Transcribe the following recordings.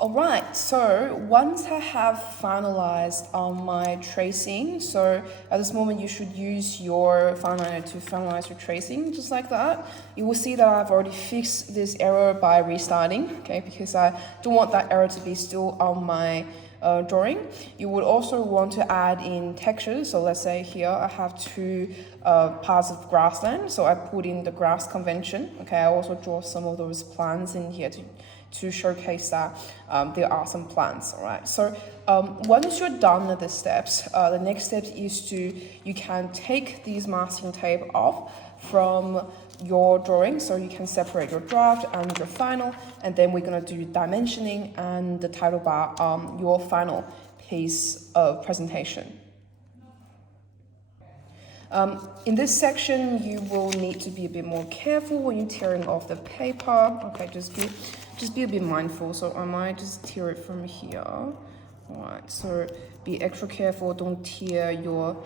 Alright, so once I have finalized my tracing, so at this moment you should use your fineliner to finalize your tracing, just like that. You will see that I've already fixed this error by restarting, okay, because I don't want that error to be still on my drawing. You would also want to add in textures. So let's say here I have two parts of grassland, so I put in the grass convention. Okay, I also draw some of those plants in here to showcase that there are some plants. All right, so once you're done with the steps, the next step is you can take these masking tape off from your drawing, so you can separate your draft and your final, and then we're going to do dimensioning and the title bar on your final piece of presentation. In this section, you will need to be a bit more careful when you're tearing off the paper. Okay, just be a bit mindful. So I might just tear it from here. All right, so be extra careful. Don't tear your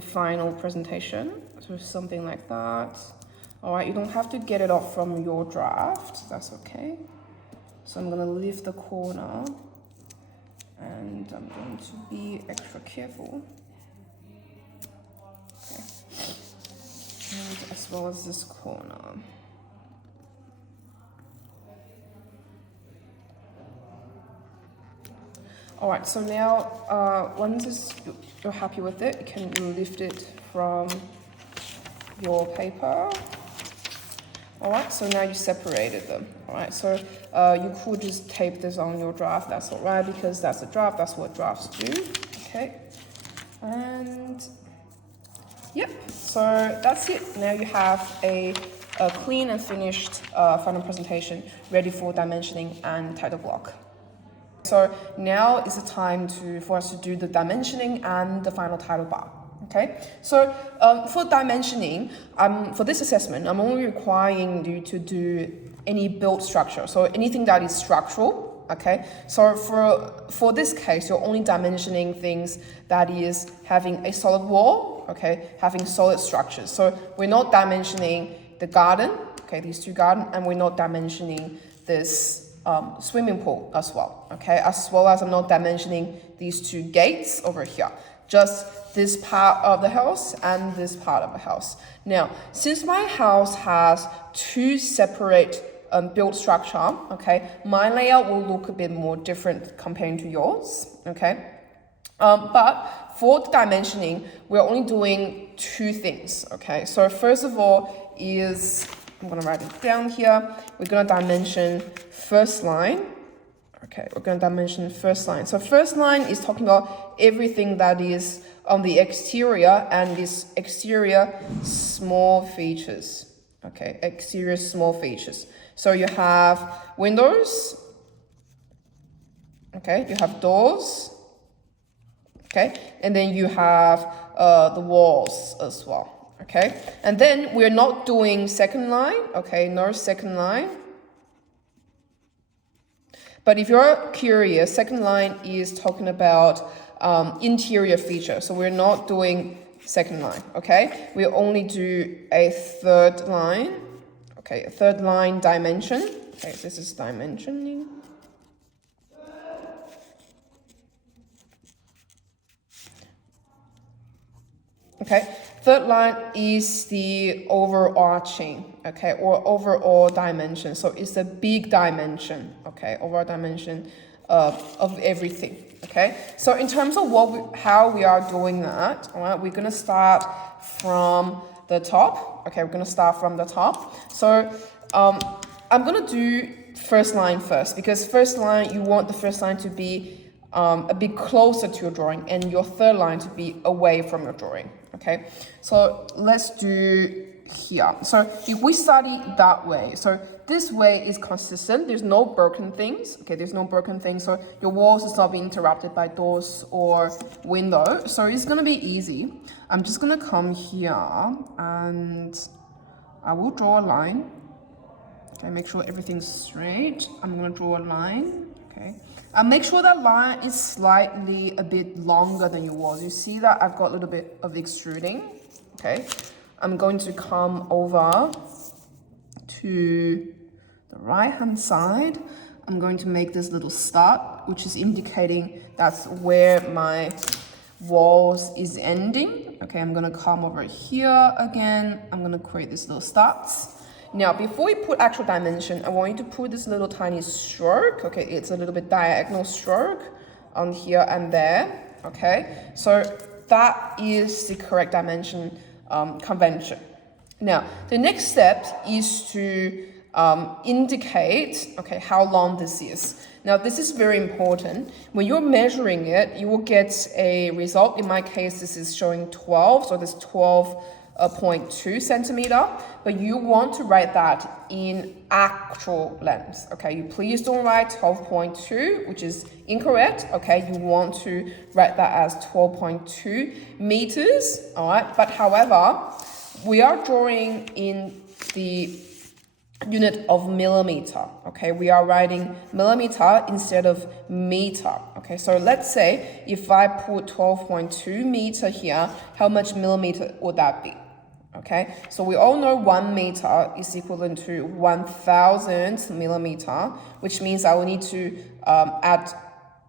final presentation. So something like that. All right, you don't have to get it off from your draft. That's okay. So I'm gonna lift the corner, and I'm going to be extra careful. Okay. And as well as this corner. All right, so now once you're happy with it, you can lift it from your paper. All right, so now you separated them. All right, so you could just tape this on your draft. That's all right, because that's a draft. That's what drafts do. Okay, and yep, so that's it. Now you have a clean and finished final presentation ready for dimensioning and title block. So now is the time for us to do the dimensioning and the final title bar. Okay, so for dimensioning, for this assessment, I'm only requiring you to do any built structure, so anything that is structural. Okay, so for this case, you're only dimensioning things that is having a solid wall, okay, having solid structures. So we're not dimensioning the garden, okay, these two gardens, and we're not dimensioning this swimming pool as well, okay, as well as I'm not dimensioning these two gates over here, just this part of the house and this part of the house. Now, since my house has two separate built structure, okay, my layout will look a bit more different compared to yours, okay. But for the dimensioning, we're only doing two things, okay. So first of all is, I'm gonna write it down here, we're gonna dimension first line. Okay, we're gonna dimension first line. So first line is talking about everything that is on the exterior and this exterior small features. Okay, exterior small features. So you have windows, okay, you have doors, okay, and then you have the walls as well. Okay, and then we're not doing second line, okay, no second line. But if you're curious, second line is talking about interior feature. So we're not doing second line, okay? We only do a third line, okay, a third line dimension. Okay, this is dimensioning. Okay, third line is the overarching, okay, or overall dimension. So it's a big dimension, okay, overall dimension of everything, okay. So in terms of how we are doing that, all right, we're gonna start from the top, okay, we're gonna start from the top. So I'm gonna do first line first, because first line, you want the first line to be a bit closer to your drawing and your third line to be away from your drawing. Okay, so let's do here. So if we study that way, so this way is consistent, there's no broken things, okay, there's no broken things, so your walls is not being interrupted by doors or window, so it's gonna be easy. I'm just gonna come here and I will draw a line. Okay, make sure everything's straight. I'm gonna draw a line, okay. Make sure that line is slightly a bit longer than your walls. You see that I've got a little bit of extruding, okay. I'm going to come over to the right hand side. I'm going to make this little start, which is indicating that's where my walls is ending. Okay, I'm gonna come over here again. I'm gonna create this little starts. Now, before we put actual dimension, I want you to put this little tiny stroke. Okay, it's a little bit diagonal stroke on here and there. Okay, so that is the correct dimension convention. Now, the next step is to indicate, okay, how long this is. Now, this is very important. When you're measuring it, you will get a result. In my case, this is showing 12, so this 12.2 centimeter, but you want to write that in actual length, okay? You please don't write 12.2, which is incorrect, okay? You want to write that as 12.2 meters, all right? But however, we are drawing in the unit of millimeter, okay? We are writing millimeter instead of meter, okay? So let's say if I put 12.2 meter here, how much millimeter would that be? Okay, so we all know 1 meter is equivalent to 1,000 millimeter, which means I will need to add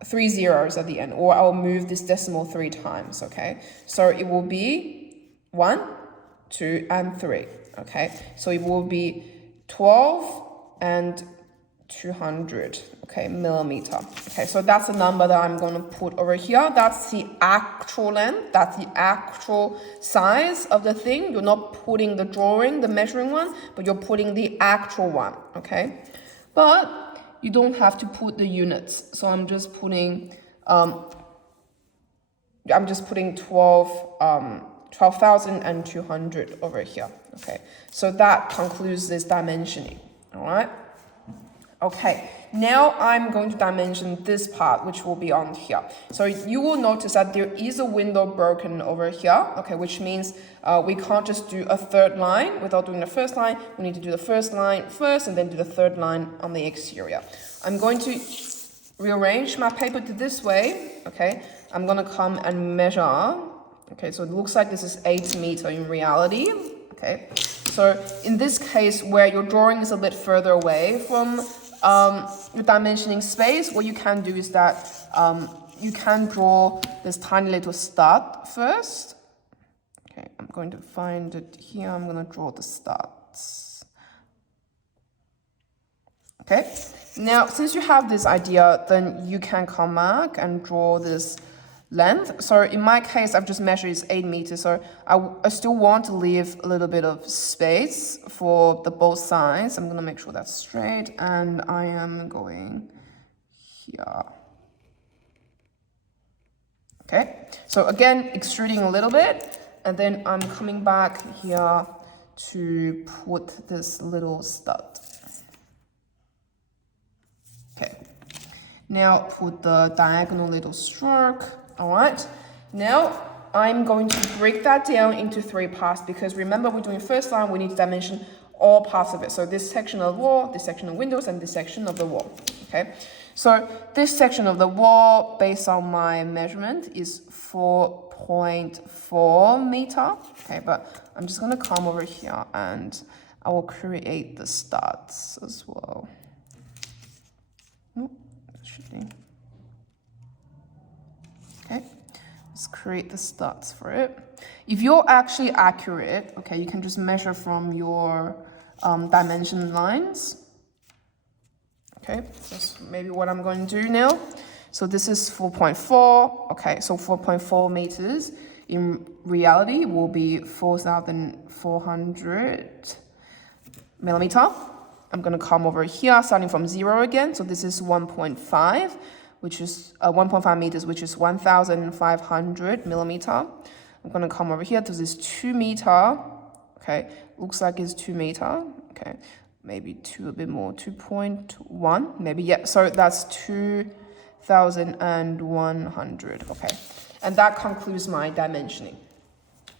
3 zeros at the end, or I'll move this decimal 3 times, okay? So it will be 1, 2, and 3, okay? So it will be 12 and 200, okay, millimeter. Okay, so that's the number that I'm going to put over here. That's the actual length. That's the actual size of the thing. You're not putting the drawing, the measuring one, but you're putting the actual one, okay? But you don't have to put the units. So I'm just putting 12,200 over here, okay? So that concludes this dimensioning, all right? Okay, now I'm going to dimension this part, which will be on here. So you will notice that there is a window broken over here, okay, which means we can't just do a third line without doing the first line. We need to do the first line first and then do the third line on the exterior. I'm going to rearrange my paper to this way, okay. I'm going to come and measure, okay, so it looks like this is 8 meter in reality, okay. So in this case, where your drawing is a bit further away from your dimensioning space, what you can do is that you can draw this tiny little stud first. Okay, I'm going to find it here. I'm going to draw the studs. Okay, now since you have this idea, then you can come back and draw this length. So in my case, I've just measured is 8 meters. So I still want to leave a little bit of space for the both sides. I'm going to make sure that's straight, and I am going here. Okay, so again, extruding a little bit, and then I'm coming back here to put this little stud. Okay, now put the diagonal little stroke. All right, now I'm going to break that down into 3 parts, because remember, we're doing first line, we need to dimension all parts of it. So this section of the wall, this section of windows, and this section of the wall, okay? So this section of the wall, based on my measurement, is 4.4 meter, okay? But I'm just gonna come over here and I will create the studs as well. Okay, let's create the studs for it. If you're actually accurate, okay, you can just measure from your dimension lines. Okay, that's maybe what I'm going to do now. So this is 4.4, okay, so 4.4 meters. In reality, will be 4,400 millimeter. I'm gonna come over here, starting from 0 again. So this is 1.5. which is 1.5 meters, which is 1,500 millimeter. I'm gonna come over here to this 2 meter. Okay, looks like it's 2 meter. Okay, maybe 2 a bit more, 2.1, maybe, yeah. So that's 2,100. Okay, and that concludes my dimensioning.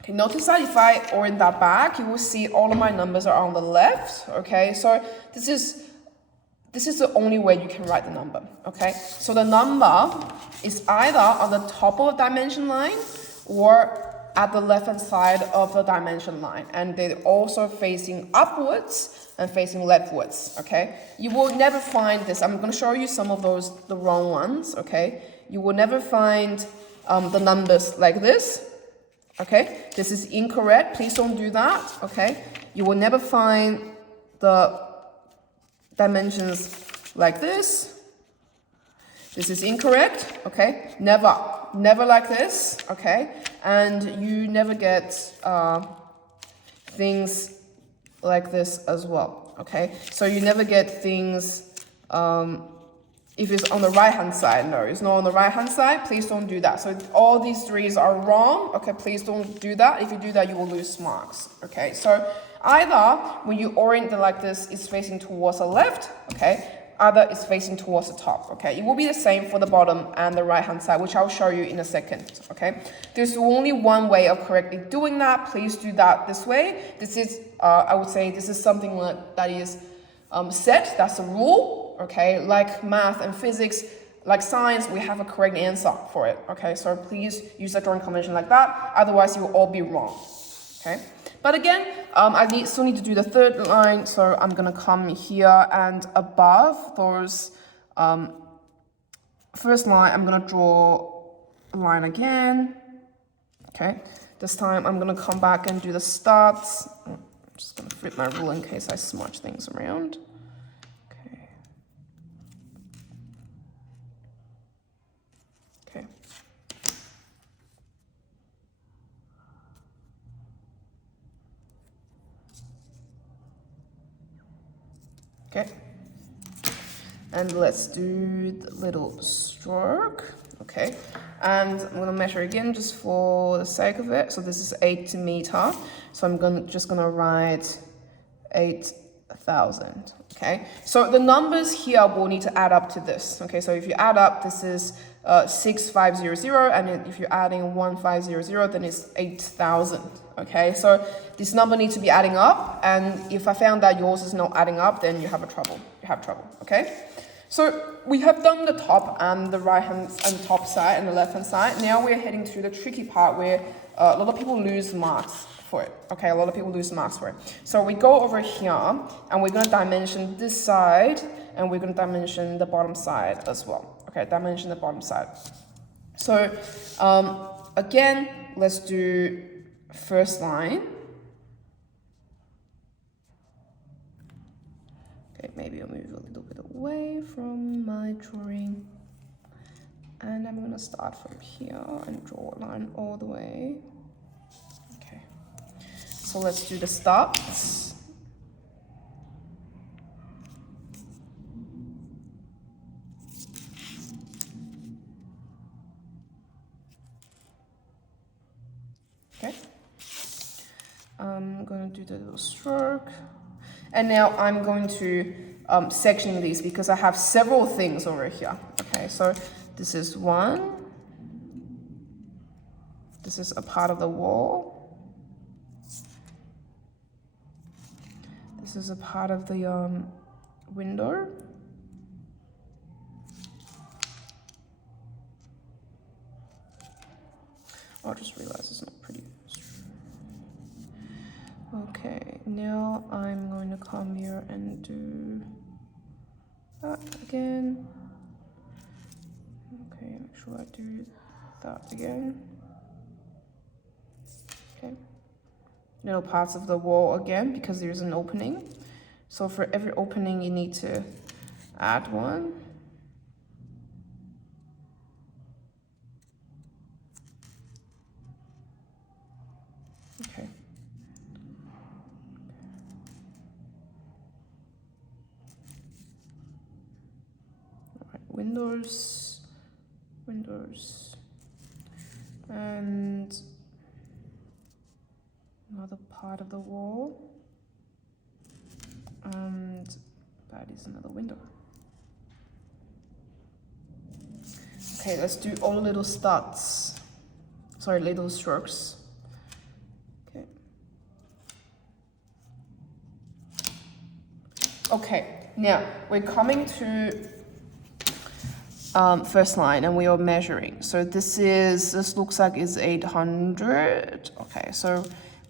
Okay, notice that if I orient that back, you will see all of my numbers are on the left. Okay, so this is the only way you can write the number, okay? So the number is either on the top of the dimension line or at the left-hand side of the dimension line, and they're also facing upwards and facing leftwards, okay? You will never find this. I'm going to show you some of those, the wrong ones, okay? You will never find the numbers like this, okay? This is incorrect. Please don't do that, okay? You will never find the dimensions like this. This is incorrect, okay? Never like this, okay? And you never get things like this as well, okay? So you never get things, if it's on the right-hand side, no, it's not on the right-hand side, please don't do that. So all these threes are wrong, okay? Please don't do that. If you do that, you will lose marks, okay? So either when you orient it like this, it's facing towards the left, okay? Either it's facing towards the top, okay? It will be the same for the bottom and the right-hand side, which I'll show you in a second, okay? There's only one way of correctly doing that. Please do that this way. This is, I would say, this is something that is set. That's a rule, okay? Like math and physics, like science, we have a correct answer for it, okay? So please use the drawing convention like that. Otherwise, you will all be wrong, okay? But again, I still need to do the third line, so I'm gonna come here and above those first line, I'm gonna draw a line again. Okay, this time I'm gonna come back and do the starts. I'm just gonna flip my ruler in case I smudge things around. Okay. Okay. Okay, and let's do the little stroke, okay, and I'm gonna measure again just for the sake of it. So this is 8 meters, so I'm just gonna write 8,000, okay. So the numbers here will need to add up to this, okay. So if you add up, this is 6500, and if you're adding 1500, then it's 8,000. Okay, so this number needs to be adding up, and if I found that yours is not adding up, then you have trouble. Okay, so we have done the top and the right hand and the top side and the left hand side. Now we're heading to the tricky part where a lot of people lose marks for it. Okay, a lot of people lose marks for it. So we go over here and we're going to dimension this side, and we're going to dimension the bottom side as well. Okay, dimension the bottom side. So again, let's do first line. Okay, maybe I'll move a little bit away from my drawing. And I'm gonna start from here and draw a line all the way. Okay, so let's do the starts. Okay. I'm going to do the little stroke, and now I'm going to section these because I have several things over here. Okay, so this is one, this is a part of the wall, this is a part of the window, I just realized it's not pretty. Okay, now I'm going to come here and do that again. Okay, make sure I do that again. Okay, little parts of the wall again because there's an opening. So for every opening you need to add one. Okay. Windows, and another part of the wall, and that is another window. Okay, let's do all the little starts, sorry, little strokes. Okay. Okay, now we're coming to first line, and we are measuring. So this looks like is 800. Okay, so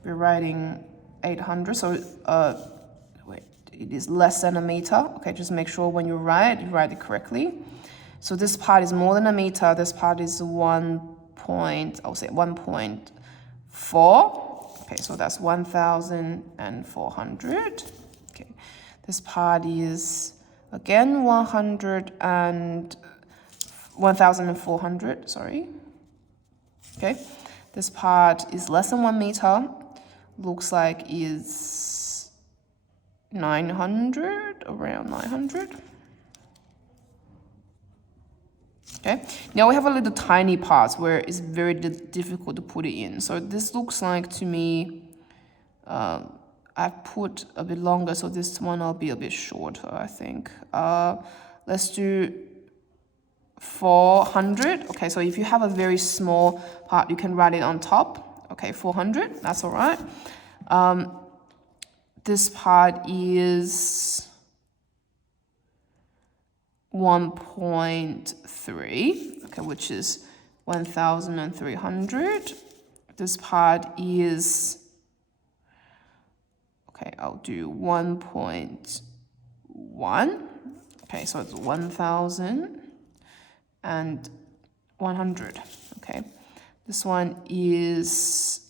we're writing 800. So wait, it is less than a meter. Okay, just make sure when you write it correctly. So this part is more than a meter. This part is 1.4. Okay, so that's 1,400. Okay, this part is again 1,400, sorry. Okay, this part is less than 1 meter. Looks like is 900, around 900. Okay, now we have a little tiny parts where it's very difficult to put it in. So this looks like to me, I've put a bit longer, so this one will be a bit shorter, I think. Let's do 400. Okay, so if you have a very small part, you can write it on top. Okay, 400, that's all right. This part is 1.3, okay, which is 1,300. This part is, okay, I'll do 1.1. Okay, so it's 1,100. Okay, this one is,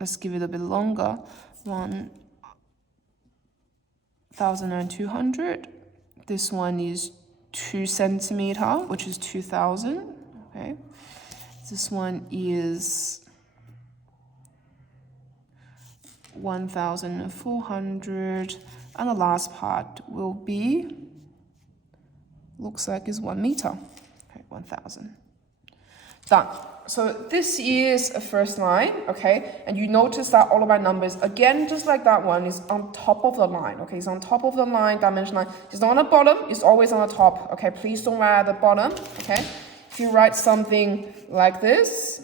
let's give it a bit longer, 1,200. This one is 2 centimeter, which is 2,000. Okay, this one is 1,400, and the last part will be, looks like is 1 meter. Okay, 1,000. Done. So this is a first line, okay? And you notice that all of my numbers, again, just like that one, is on top of the line, okay? It's on top of the line, dimension line. It's not on the bottom, it's always on the top, okay? Please don't write at the bottom, okay? If you write something like this,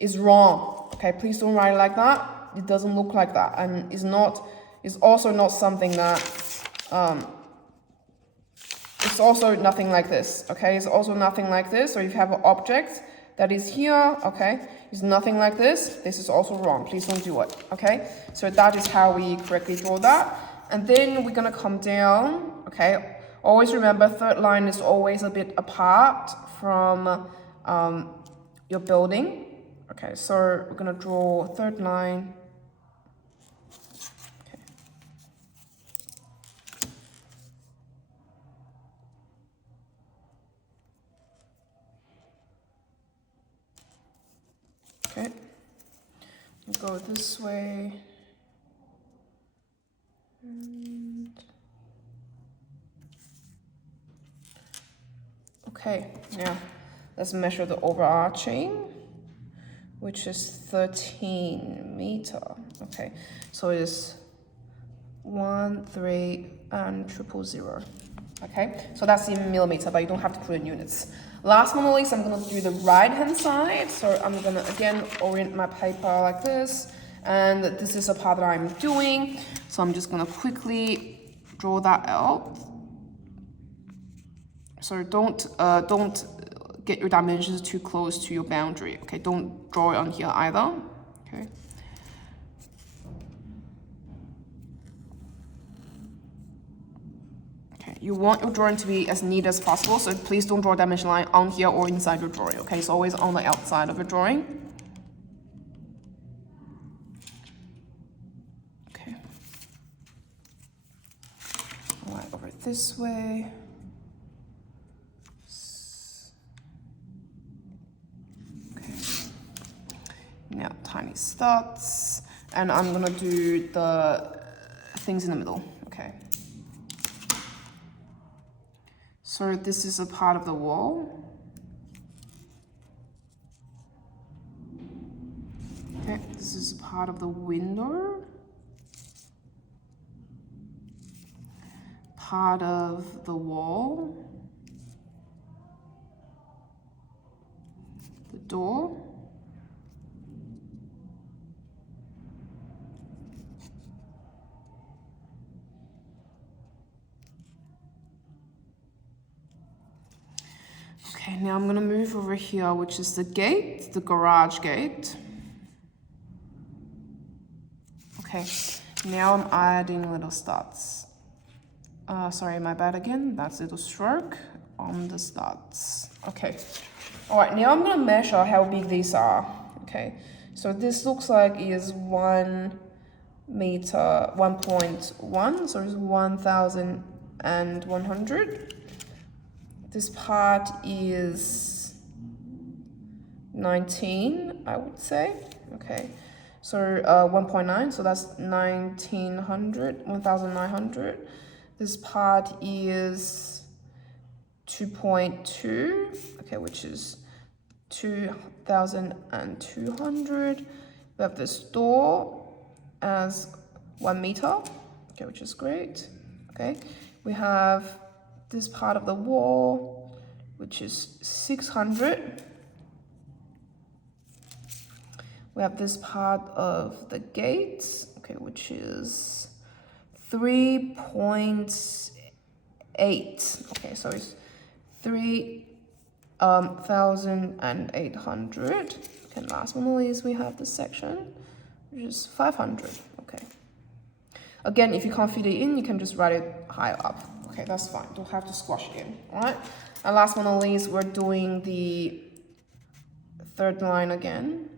it's wrong, okay? Please don't write it like that. It doesn't look like that, and it's also not something that, it's also nothing like this, okay? It's also nothing like this. So if you have an object that is here, okay, it's nothing like this. This is also wrong. Please don't do it, okay? So that is how we correctly draw that. And then we're gonna come down, okay? Always remember, third line is always a bit apart from your building. Okay, so we're gonna draw third line. Okay, go this way. And okay, now let's measure the overarching, which is 13 meter. Okay, so it's 1, 3, and 000. Okay, so that's in millimeter, but you don't have to put in units. Last but not least, I'm gonna do the right hand side. So I'm gonna again orient my paper like this, and this is a part that I'm doing. So I'm just gonna quickly draw that out. So don't get your dimensions too close to your boundary. Okay, don't draw it on here either. Okay. You want your drawing to be as neat as possible, so please don't draw a dimension line on here or inside your drawing, okay? It's always on the outside of your drawing. Okay. All right, over this way. Okay. Now, tiny dots, and I'm gonna do the things in the middle, okay? So this is a part of the wall. Okay, this is part of the window. Part of the wall. The door. Okay, now I'm gonna move over here, which is the gate, the garage gate. Okay, now I'm adding little studs. Sorry, my bad again. That's a little stroke on the studs. Okay. All right, now I'm gonna measure how big these are. Okay, so this looks like is 1 meter, 1.1, so it's 1,100. This part is 19, I would say. Okay, so 1.9, so that's 1,900, 1,900. This part is 2.2, okay, which is 2,200. We have this door as 1 meter, okay, which is great. Okay, we have this part of the wall, which is 600. We have this part of the gate, okay, which is 3.8. Okay, so it's 3,800. Okay, last one of these, we have this section, which is 500. Okay. Again, if you can't fit it in, you can just write it higher up. Okay, that's fine. Don't have to squash it in. All right. And last one of these, we're doing the third line again.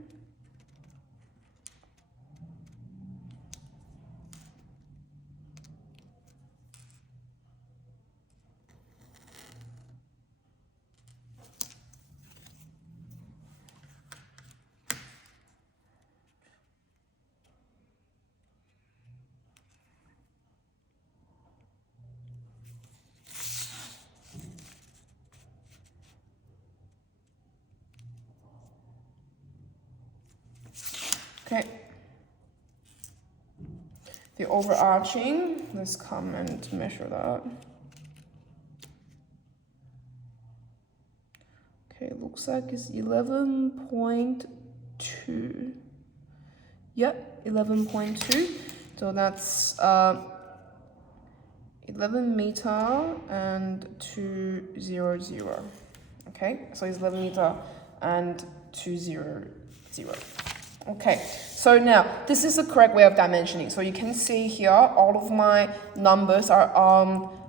Okay. The overarching, let's come and measure that. Okay, it looks like it's 11.2. Yep, 11.2. So that's 11 meter and 200. Okay, so it's 11 meter and 200. Okay, so now this is the correct way of dimensioning. So you can see here all of my numbers are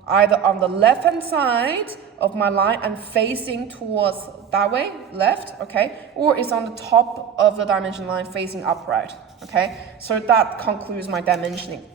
either on the left hand side of my line and facing towards that way, left, okay, or it's on the top of the dimension line facing upright. Okay, so that concludes my dimensioning.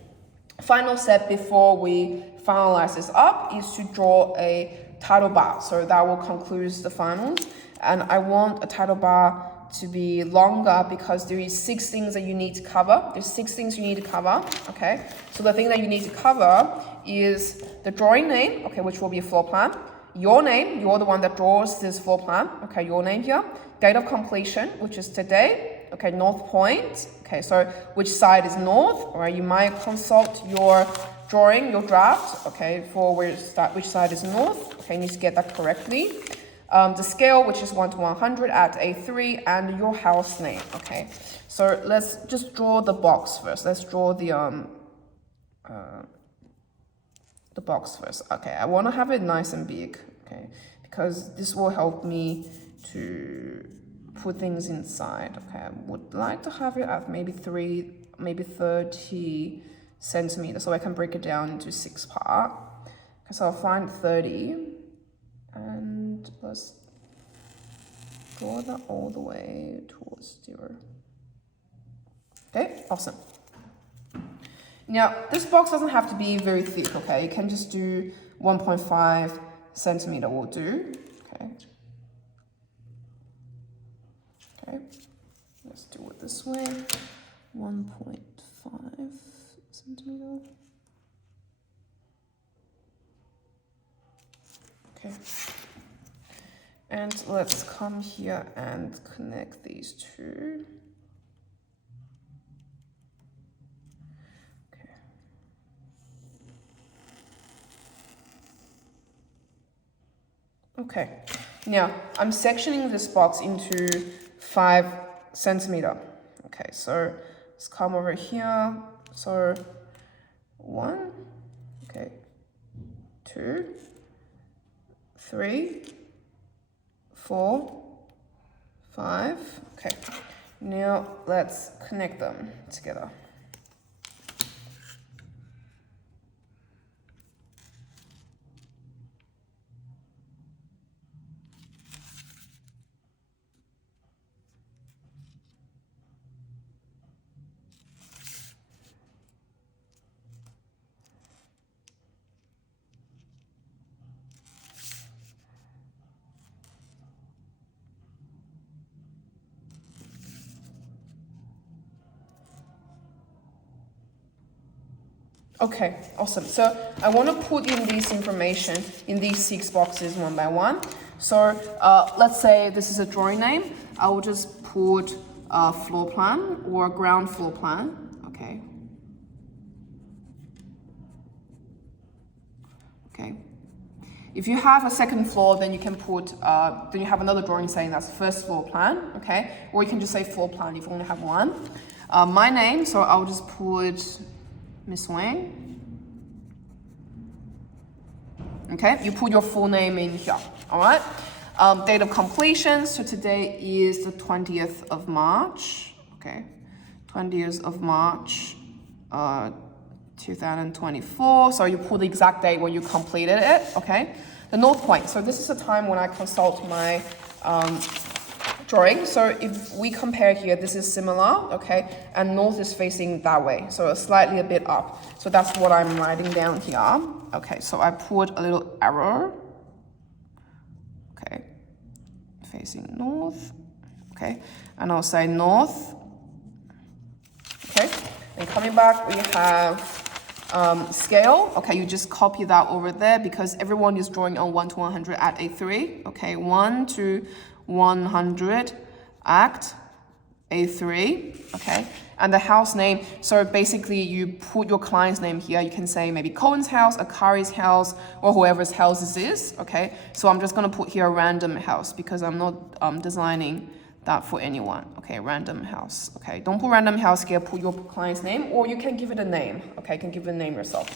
Final step before we finalize this up is to draw a title bar. So that will conclude the finals. And I want a title bar to be longer because there is 6 things that you need to cover. There's 6 things you need to cover, okay? So the thing that you need to cover is the drawing name, okay, which will be a floor plan. Your name, you're the one that draws this floor plan, okay, your name here. Date of completion, which is today, okay, North Point, okay, so which side is north, all right, you might consult your drawing, your draft, okay, for which side is north, okay, you need to get that correctly. The scale, which is 1 to 100 at A3, and your house name, okay. So let's just draw the box first. Let's draw the box first. Okay, I want to have it nice and big, okay, because this will help me to put things inside. Okay, I would like to have it at maybe 30 centimeters, so I can break it down into 6 parts. Okay, so I'll find 30. And let's draw that all the way towards 0. Okay, awesome. Now, this box doesn't have to be very thick, okay? You can just do 1.5 centimeter will do, okay? Okay, let's do it this way. 1.5 centimeter. Okay, and let's come here and connect these two. Okay. Okay, now I'm sectioning this box into 5 centimeter. Okay, so let's come over here. So 1, okay, 2, 3, 4, 5. Okay, now let's connect them together. Okay, awesome. So I want to put in this information in these 6 boxes one by one. So let's say this is a drawing name. I will just put a floor plan or ground floor plan. Okay. Okay. If you have a second floor, then you can put, then you have another drawing saying that's first floor plan, okay? Or you can just say floor plan if you only have one. My name, so I'll just put Miss Wang. Okay, you put your full name in here, all right? Date of completion, so today is the 20th of March, okay? 20th of March, 2024, so you put the exact date when you completed it, okay? The north point, so this is the time when I consult my drawing. So if we compare here, this is similar, okay? And north is facing that way, so slightly a bit up. So that's what I'm writing down here. Okay, so I put a little arrow, okay, facing north, okay? And I'll say north, okay? And coming back, we have scale, okay, you just copy that over there because everyone is drawing on 1 to 100 at A3, okay, 1 to 100 at A3, okay, and the house name, so basically you put your client's name here, you can say maybe Cohen's house, Akari's house, or whoever's house this is, okay, so I'm just going to put here a random house because I'm not designing that for anyone, okay, random house, okay, don't put random house here, put your client's name, or you can give it a name, okay, you can give it a name yourself.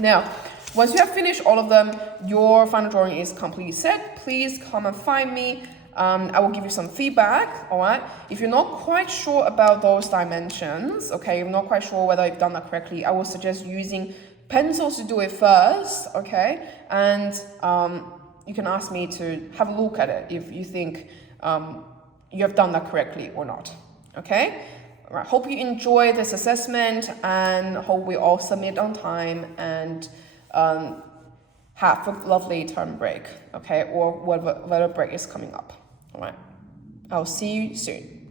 Now, once you have finished all of them, your final drawing is completely set. Please come and find me. I will give you some feedback, all right? If you're not quite sure about those dimensions, okay, you're not quite sure whether you've done that correctly, I will suggest using pencils to do it first, okay? And you can ask me to have a look at it if you think you have done that correctly or not, okay? All right, hope you enjoy this assessment and hope we all submit on time and have a lovely term break, okay? Or whatever break is coming up, all right? I'll see you soon.